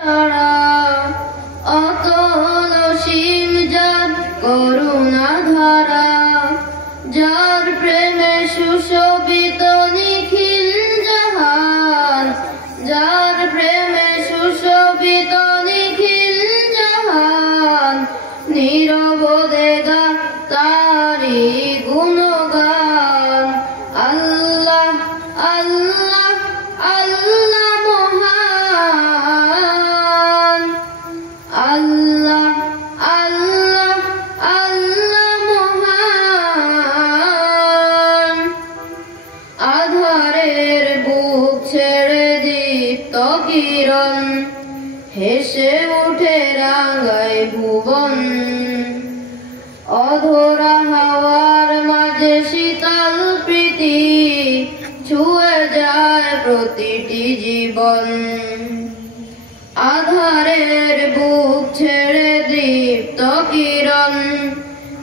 তারা অতল অসীম যার করুণা ধারা, যার প্রেমে সুশোভিত নিখিল জাহান, যার প্রেমে সুশোভিত নিখিল জাহান, নীরবে গা তারি গুণগান। আল্লাহ আল্লাহ আল্লাহ মহান, আল্লাহ আল্লাহ আল্লাহ মহান। আধারের বুক ছেড়ে দীপ্ত কিরণ, হেসে উঠে রাঙায় ভুবন। অধরা হাওয়ার মাঝে শীতল প্রীতি, ছুঁয়ে যায় প্রতিটি জীবন। আধারের বুক ছেড়ে দীপ্ত কিরণ,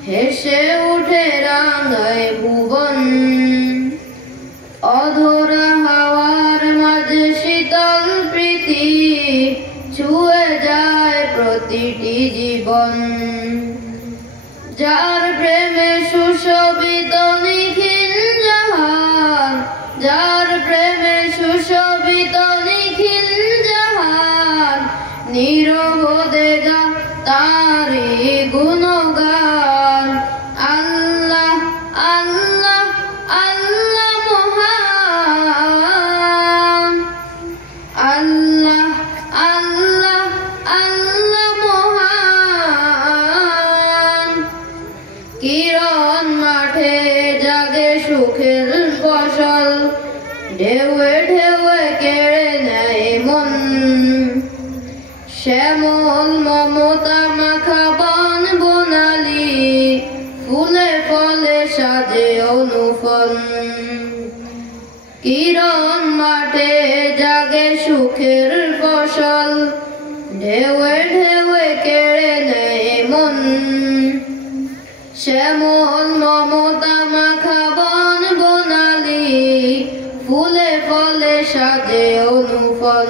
হেসে উঠে রাঙায় ভুবন। অধরা হাওয়ার মাঝে শীতল প্রীতি, ছুঁয়ে যায় প্রতিটি জীবন। যার প্রেমে সুশোভিত নিখিল জাহান, যার প্রেমে সুশোভিত নিখিল জাহান, নীরবে গা তারি গুণগান। আল্লাহ আল্লাহ আল্লাহ মহান, আল্লাহ আল্লাহ আল্লাহ মহান। কিরণ মাঠে জাগে সুখের ফসল, ঢেউয়ে ঢেউয়ে কেড়ে নেয় মন। শ্যামল মমতা মাখা বন বনালি, ফুলে ফলে সাজে অনুফল। কিরণ মাঠে জাগে সুখের ফসল, ঢেউয়ে ঢেউয়ে কেড়ে নেয় মন। শ্যামল মমতা মাখা বন বনালি, ফুলে ফলে সাজে অনুফল।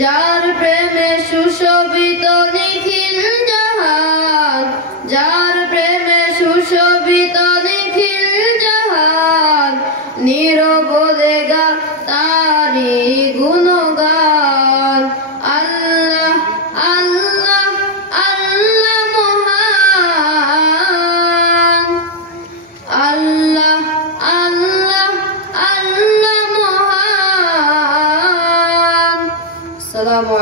যার প্রেমে সুশোভিত নিখিল জাহান, যার প্রেমে সুশোভিত নিখিল জাহান, নীরবে গা তারি গুণগান। আল্লাহ আল্লাহ আল্লাহ মহান, আল্লাহ আল্লাহ আল্লাহ মহান। আসসালামু